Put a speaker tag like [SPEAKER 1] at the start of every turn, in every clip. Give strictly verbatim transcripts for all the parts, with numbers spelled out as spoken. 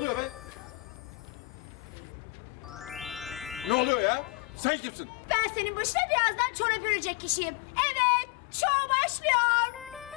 [SPEAKER 1] oluyor be? Ne oluyor ya? Sen kimsin?
[SPEAKER 2] Ben senin başına birazdan çorap örecek kişiyim. Evet, şov başlıyor.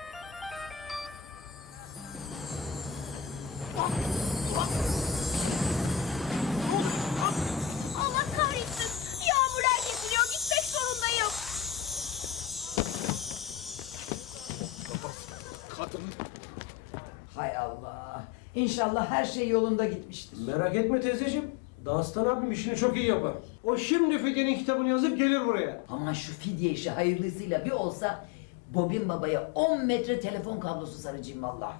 [SPEAKER 2] Allah kahretsin. Yağmurlar getiriyor. Gitmek zorundayım.
[SPEAKER 1] Kadın.
[SPEAKER 3] Hay Allah. İnşallah her şey yolunda gitmiştir.
[SPEAKER 4] Merak etme teyzeciğim. Dağıstan abim işini çok iyi yapar. O şimdi Fidye'nin kitabını yazıp gelir buraya.
[SPEAKER 3] Aman şu fidye işi hayırlısıyla bir olsa Bobin babaya on metre telefon kablosu saracağım vallahi.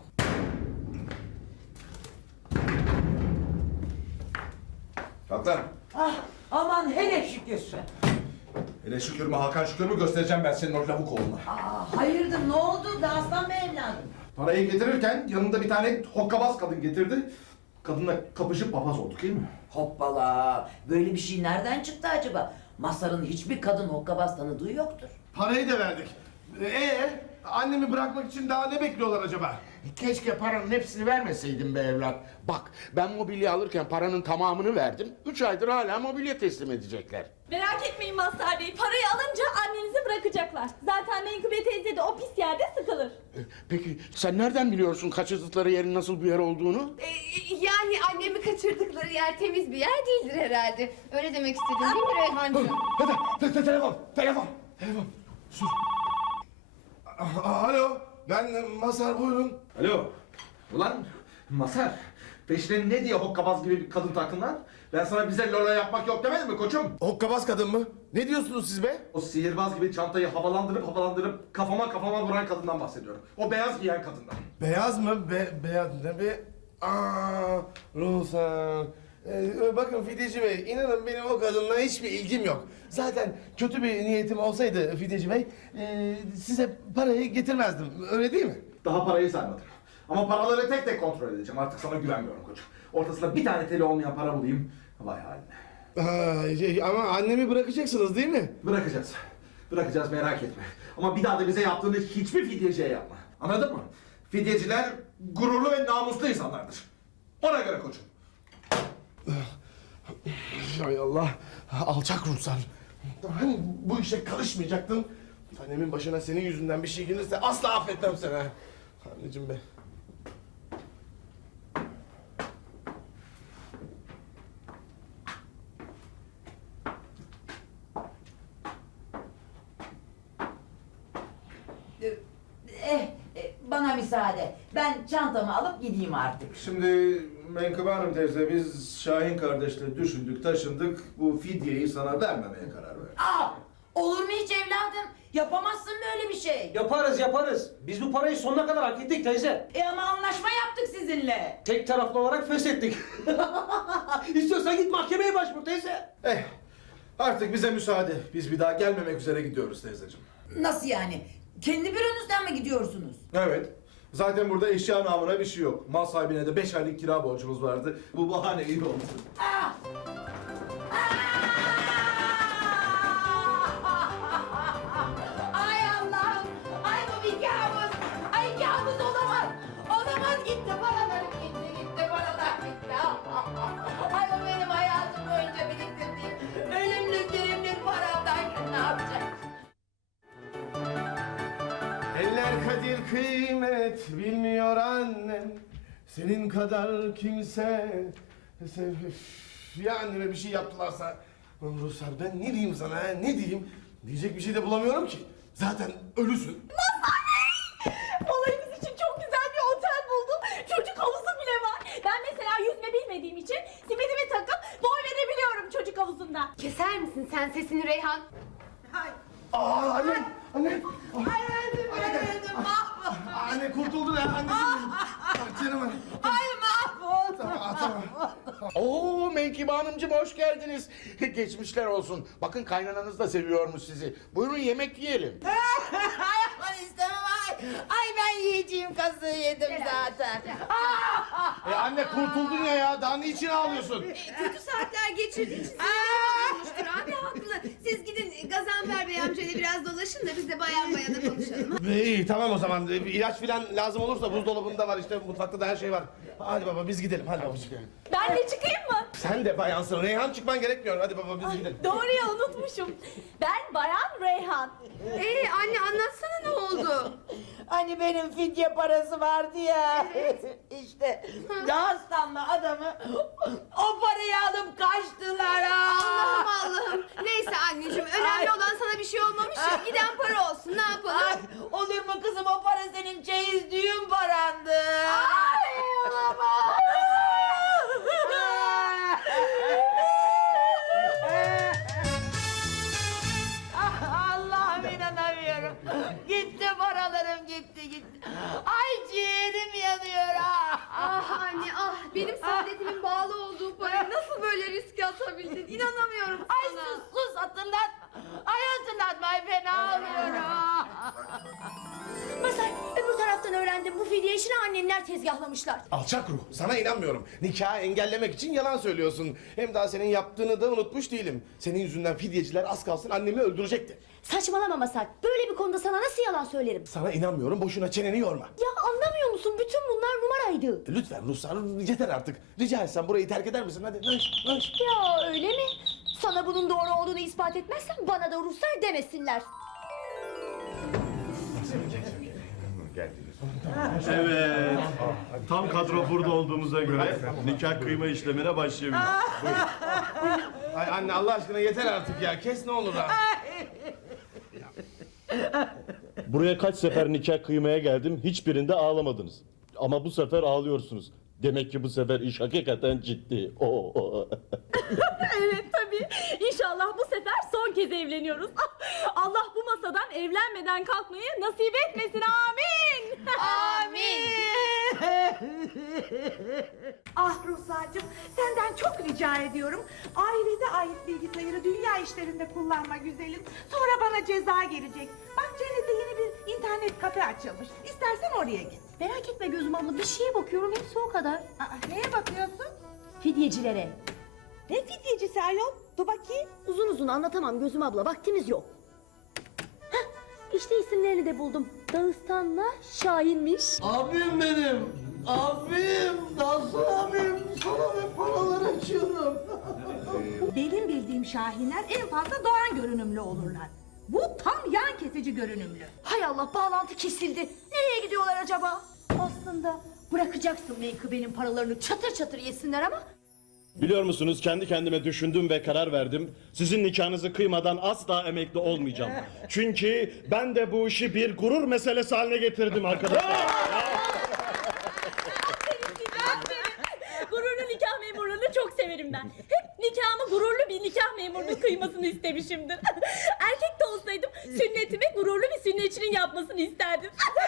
[SPEAKER 1] Kalk lan.
[SPEAKER 3] Ah aman hele şükür.
[SPEAKER 1] Hele şükür mü Hakan şükür mü göstereceğim ben senin o lavuk oğluna.
[SPEAKER 3] Aa, hayırdır ne oldu Dağıstan Bey evladım?
[SPEAKER 1] Parayı getirirken yanında bir tane hokkabaz kadın getirdi. Kadınla kapışıp papaz olduk değil mi?
[SPEAKER 3] Hoppala böyle bir şey nereden çıktı acaba? Masar'ın hiçbir kadın hokkabaz tanıdığı yoktur.
[SPEAKER 5] Parayı da verdik. Ee, annemi bırakmak için daha ne bekliyorlar acaba?
[SPEAKER 6] Keşke paranın hepsini vermeseydin be evlat. Bak ben mobilya alırken paranın tamamını verdim. Üç aydır hala mobilya teslim edecekler.
[SPEAKER 7] Merak etmeyin Mazhar Bey. Parayı alınca annenizi bırakacaklar. Zaten Menkıbe teyze de o pis yerde sıkılır.
[SPEAKER 6] Ee, Peki sen nereden biliyorsun kaçırdıkları yerin nasıl bir yer olduğunu?
[SPEAKER 8] Ee, yani annemi kaçırdıkları yer temiz bir yer değildir herhalde. Öyle demek istedin değil mi Reyhancığım?
[SPEAKER 5] Hadi, te- te- telefon, telefon, telefon. Sus. A- Alo, ben e, Mazhar buyurun.
[SPEAKER 1] Alo. Ulan Masar. Peşine ne diye hokkabaz gibi bir kadın takın lan? Ben sana bize lola yapmak yok demedim mi koçum?
[SPEAKER 5] Hokkabaz kadın mı? Ne diyorsunuz siz be?
[SPEAKER 1] O sihirbaz gibi çantayı havalandırıp havalandırıp kafama kafama vuran kadından bahsediyorum. O beyaz giyen kadından.
[SPEAKER 5] Beyaz mı? Be beyaz ne be? Aa, Ruhsar. Ee, bakın Fidyeci Bey, inanın benim o kadınla hiçbir ilgim yok. Zaten kötü bir niyetim olsaydı Fidyeci Bey, e, size parayı getirmezdim. Öyle değil mi?
[SPEAKER 1] Daha parayı saymadım. Ama paraları tek tek kontrol edeceğim. Artık sana güvenmiyorum koçum. Ortasında bir tane teli olmayan para bulayım. Vay haline.
[SPEAKER 5] Aa, şey, ama annemi bırakacaksınız değil mi?
[SPEAKER 1] Bırakacağız. Bırakacağız merak etme. Ama bir daha da bize yaptığını hiçbir fidyeciye yapma. Anladın mı? Fidyeciler gururlu ve namuslu insanlardır. Ona göre koçum.
[SPEAKER 5] Hay Allah, alçak ruhsar. Hani bu işe karışmayacaktın. Annemin başına senin yüzünden bir şey gelirse asla affetmem seni. ha. Anneciğim be.
[SPEAKER 3] Eh, eh, bana müsaade. Ben çantamı alıp gideyim artık.
[SPEAKER 4] Şimdi Menkıbe Hanım teyze biz Şahin kardeşle düşündük taşındık. Bu fidyeyi sana vermemeye karar verdik.
[SPEAKER 3] Aa, olur mu hiç evladım? Yapamazsın böyle bir şey.
[SPEAKER 4] Yaparız yaparız. Biz bu parayı sonuna kadar hak ettik teyze.
[SPEAKER 3] E ama anlaşma yaptık sizinle.
[SPEAKER 4] Tek taraflı olarak feshettik. İstiyorsan git mahkemeye başvur teyze.
[SPEAKER 1] Eh artık bize müsaade. Biz bir daha gelmemek üzere gidiyoruz teyzeciğim.
[SPEAKER 3] Nasıl yani? Kendi büronuzdan mı gidiyorsunuz?
[SPEAKER 1] Evet. Zaten burada eşya namına bir şey yok. Mal sahibine de beş aylık kira borcumuz vardı. Bu bahane iyi oldu.
[SPEAKER 3] Ah! Ay Allah'ım! Ay bu bir kabus! Ay kabus olamaz! Olamaz gitti paralar gitti gitti paralar gitti! Ay bu benim hayatım boyunca biriktirdiğim ölümlük dirimlik paramdan ne yapacak?
[SPEAKER 5] Eller kadir kıymet bilmiyor annem. Senin kadar kimse... Sen, ya anneme bir şey yaptılarsa... Lan Ruhsar ben ne diyeyim sana ha? Ne diyeyim? Diyecek bir şey de bulamıyorum ki. Zaten ölüsün.
[SPEAKER 7] Olayımız için çok güzel bir otel buldum. Çocuk havuzu bile var. Ben mesela yüzme bilmediğim için simidimi takıp boy verebiliyorum çocuk havuzunda.
[SPEAKER 8] Keser misin sen sesini Reyhan?
[SPEAKER 5] Aa anne! Anne!
[SPEAKER 3] Ay öldüm ben öldüm mahvoldum!
[SPEAKER 5] Anne kurtuldun ha anneciğim. Ah canım.
[SPEAKER 3] Ay mahvoldum!
[SPEAKER 5] Tamam tamam.
[SPEAKER 6] Oo Menkıbe Hanımcığım hoş geldiniz. Geçmişler olsun. Bakın kaynananız da seviyormuş sizi. Buyurun yemek yiyelim.
[SPEAKER 3] Ay aman istemem ay! Ay ben yiyeceğim kazığı yedim zaten.
[SPEAKER 5] E anne kurtuldun ya ya. Daha niçin ağlıyorsun?
[SPEAKER 8] Kötü saatler geçirdiği için sinirli bozulmuştur abi haklı. Siz gidin Gazanfer Bey amcayla biraz dolaşın da biz de bayan bayana konuşalım.
[SPEAKER 5] İyi tamam o zaman. İlaç filan lazım olursa buzdolabında var işte mutfakta da her şey var. Hadi baba biz gidelim hadi babacığım.
[SPEAKER 7] Ben de çıkayım mı?
[SPEAKER 5] Sen de bayansın. Reyhan çıkman gerekmiyor. Hadi baba biz gidelim.
[SPEAKER 7] Doğru ya, unutmuşum. Ben Bayan Reyhan.
[SPEAKER 8] Ee anne anlatsana ne oldu?
[SPEAKER 3] Hani benim fidye parası vardı ya. işte Dağıstanlı adamı o parayı alıp kaçtılar ha.
[SPEAKER 8] Allah'ım Allah'ım. Neyse anneciğim önemli olan sana bir şey olmamış ya. Giden para olsun ne yapalım?
[SPEAKER 3] Ay, olur mu kızım o para senin çeyiz düğün parandı.
[SPEAKER 7] Ay olamaz.
[SPEAKER 3] Ah, Allah'ım inanamıyorum. Gitti paralarım gitti gitti. Ay ciğerim yanıyor ha.
[SPEAKER 8] Ah anne ah benim saadetimin bağlı olduğu parayı nasıl böyle riske atabildin? İnanamıyorum
[SPEAKER 3] Ay
[SPEAKER 8] sana.
[SPEAKER 3] sus sus hatırlat. Ay hatırlatma ay fena oluyorum.
[SPEAKER 2] Masar, öbür taraftan öğrendim. Bu fidye işini annenler tezgahlamışlar.
[SPEAKER 5] Alçak ruh. Sana inanmıyorum. Nikahı engellemek için yalan söylüyorsun. Hem daha senin yaptığını da unutmuş değilim. Senin yüzünden fidyeciler az kalsın annemi öldürecekti.
[SPEAKER 2] Saçmalama Masar. Böyle bir konuda sana nasıl yalan söylerim?
[SPEAKER 5] Sana inanmıyorum. Boşuna çeneni yorma.
[SPEAKER 2] Ya anlamıyor musun? Bütün bunlar numaraydı.
[SPEAKER 5] Lütfen Ruslar yeter artık. Rica etsem burayı terk eder misin? Hadi naş naş.
[SPEAKER 2] Ya öyle mi? Sana bunun doğru olduğunu ispat etmezsen bana da Ruslar demesinler.
[SPEAKER 9] Evet. Tam kadro burada olduğumuza göre nikah kıyma işlemine başlayabiliriz.
[SPEAKER 5] Ay anne Allah aşkına yeter artık ya. Kes ne olur ha.
[SPEAKER 9] Buraya kaç sefer nikah kıymaya geldim, hiçbirinde ağlamadınız. Ama bu sefer ağlıyorsunuz. Demek ki bu sefer iş hakikaten ciddi. Oo.
[SPEAKER 7] Evet tabii. İnşallah bu sefer son kez evleniyoruz. Allah bu masadan evlenmeden kalkmayı nasip etmesin. Amin.
[SPEAKER 8] Amin.
[SPEAKER 10] Ah Ruhsar'cığım senden çok rica ediyorum. Ailede ait bilgisayarı dünya işlerinde kullanma güzelim. Sonra bana ceza gelecek. Bak Cennet'te yeni bir internet kafe açılmış. İstersen oraya git.
[SPEAKER 2] Merak etme Gözüm abla. Bir şeye bakıyorum. Hepsi o kadar.
[SPEAKER 10] Aa, neye bakıyorsun?
[SPEAKER 2] Fidyecilere.
[SPEAKER 10] Ne fidyecisi ayol? Dur bakayım.
[SPEAKER 2] Uzun uzun anlatamam Gözüm abla. Vaktimiz yok. Heh, işte isimlerini de buldum. Dağıstan'la Şahin'miş.
[SPEAKER 5] Abim benim. Abim. Nasıl abim? Sana ben paralar açıyorum.
[SPEAKER 10] Benim bildiğim Şahinler en fazla Doğan görünümlü olurlar. Bu tam yan kesici görünümlü.
[SPEAKER 2] Hay Allah, bağlantı kesildi. Nereye gidiyorlar acaba? Aslında bırakacaksın menkıbenin paralarını çatır çatır yesinler ama...
[SPEAKER 9] Biliyor musunuz, kendi kendime düşündüm ve karar verdim. Sizin nikahınızı kıymadan asla emekli olmayacağım. Çünkü ben de bu işi bir gurur meselesi haline getirdim arkadaşlar.
[SPEAKER 7] Gururlu nikah memurlarını çok severim ben. Hep nikahımı gururlu bir nikah memurunun kıymasını istemişimdir. Erkek de olsaydım sünnetimi gururlu bir sünnetçinin yapmasını isterdim.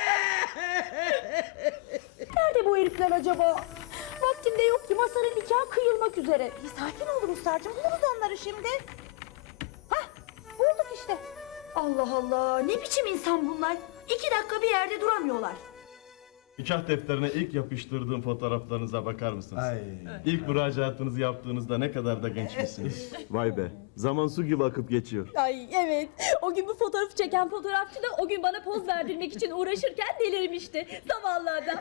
[SPEAKER 2] Nerede bu herifler acaba? Vaktim de yok ki, Masar'ın nikahı kıyılmak üzere.
[SPEAKER 10] Bir sakin ol Ruslar'cığım, buluruz onları şimdi. Hah, bulduk işte.
[SPEAKER 2] Allah Allah, ne biçim insan bunlar? İki dakika bir yerde duramıyorlar.
[SPEAKER 9] Nikah defterine ilk yapıştırdığım fotoğraflarınıza bakar mısınız? İlk müracaatınızı yaptığınızda ne kadar da gençmişsiniz. Vay be, zaman su gibi akıp geçiyor.
[SPEAKER 7] Ay evet, o gün bu fotoğrafı çeken fotoğrafçı da o gün bana poz verdirmek için uğraşırken delirmişti. Zavallı adam.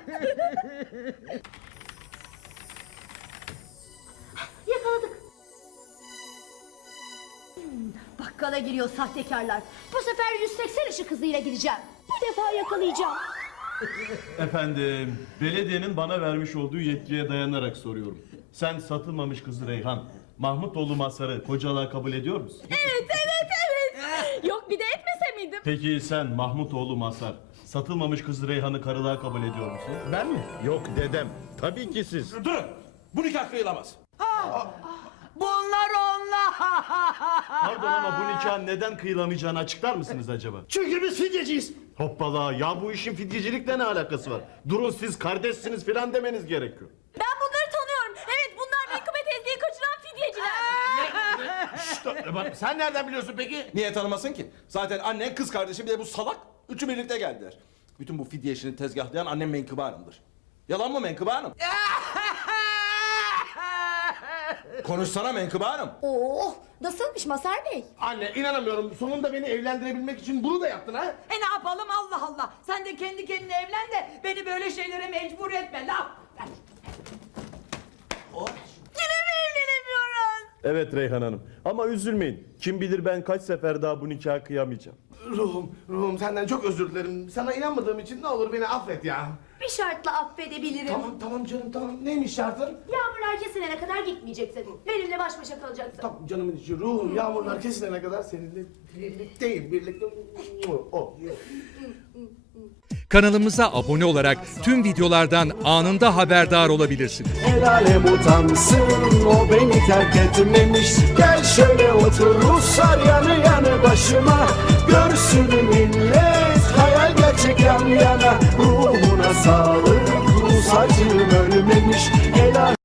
[SPEAKER 2] Yakaladık. Hmm, bakkala giriyor sahtekarlar. Bu sefer yüz seksen ışık hızıyla gideceğim. Bu defa yakalayacağım.
[SPEAKER 9] Efendim, belediyenin bana vermiş olduğu yetkiye dayanarak soruyorum. Sen satılmamış kızı Reyhan, Mahmutoğlu Masar'ı kocalığa kabul ediyor musun?
[SPEAKER 7] Evet, evet, evet. Yok bir de etmese miydim?
[SPEAKER 9] Peki sen Mahmutoğlu Masar, satılmamış kızı Reyhan'ı karılığa kabul ediyor musun?
[SPEAKER 5] Ben mi?
[SPEAKER 9] Yok dedem, tabii ki siz.
[SPEAKER 1] Durun. Bu nikah kıyılamaz.
[SPEAKER 3] Bunlar onlar.
[SPEAKER 9] Pardon ama bu nikahın neden kıyılamayacağını açıklar mısınız acaba?
[SPEAKER 5] Çünkü biz fidyeciyiz.
[SPEAKER 9] Hoppala, ya bu işin fidyecilikle ne alakası var? Durun, siz kardeşsiniz filan demeniz gerekiyor.
[SPEAKER 7] Ben bunları tanıyorum. Evet, bunlar Menkıbe teyzeyi kaçıran fidyeciler.
[SPEAKER 5] Sen nereden biliyorsun peki?
[SPEAKER 1] Niye tanımasın ki? Zaten annen, kız kardeşi bir de bu salak. Üçü birlikte geldiler. Bütün bu fidye işini tezgahlayan annem Menkıbe Hanım'dır. Yalan mı Menkıbe Hanım? Konuşsana Menkıbe Hanım.
[SPEAKER 2] Oo, nasılmış Mazhar Bey?
[SPEAKER 5] Anne inanamıyorum. Sonunda beni evlendirebilmek için bunu da yaptın ha?
[SPEAKER 3] E ne yapalım Allah Allah. Sen de kendi kendine evlen de beni böyle şeylere mecbur etme. Laf.
[SPEAKER 2] Yine mi evlenemiyoruz?
[SPEAKER 9] Evet Reyhan Hanım. Ama üzülmeyin. Kim bilir ben kaç sefer daha bu nikaha kıyamayacağım.
[SPEAKER 5] Ruhum, ruhum senden çok özür dilerim. Sana inanmadığım için ne olur beni affet ya.
[SPEAKER 2] Bir şartla affedebilirim.
[SPEAKER 5] Tamam tamam canım tamam. Neymiş şartın?
[SPEAKER 2] Yağmurlar kesilene kadar gitmeyeceksin. Benimle baş başa kalacaksın.
[SPEAKER 5] Tamam canımın içi ruhum. Yağmurlar kesilene kadar seninle birlikteyim. Birlikte... O.
[SPEAKER 11] Kanalımıza abone olarak tüm videolardan anında haberdar olabilirsiniz.
[SPEAKER 12] El alem utansın, o beni terk etmemiş. Gel şöyle otur Ruslar yanı yanı başıma. Görsün millet hayal gerçek yan yana. Ruhuna sağlık, Rus acım ölmemiş. El alem...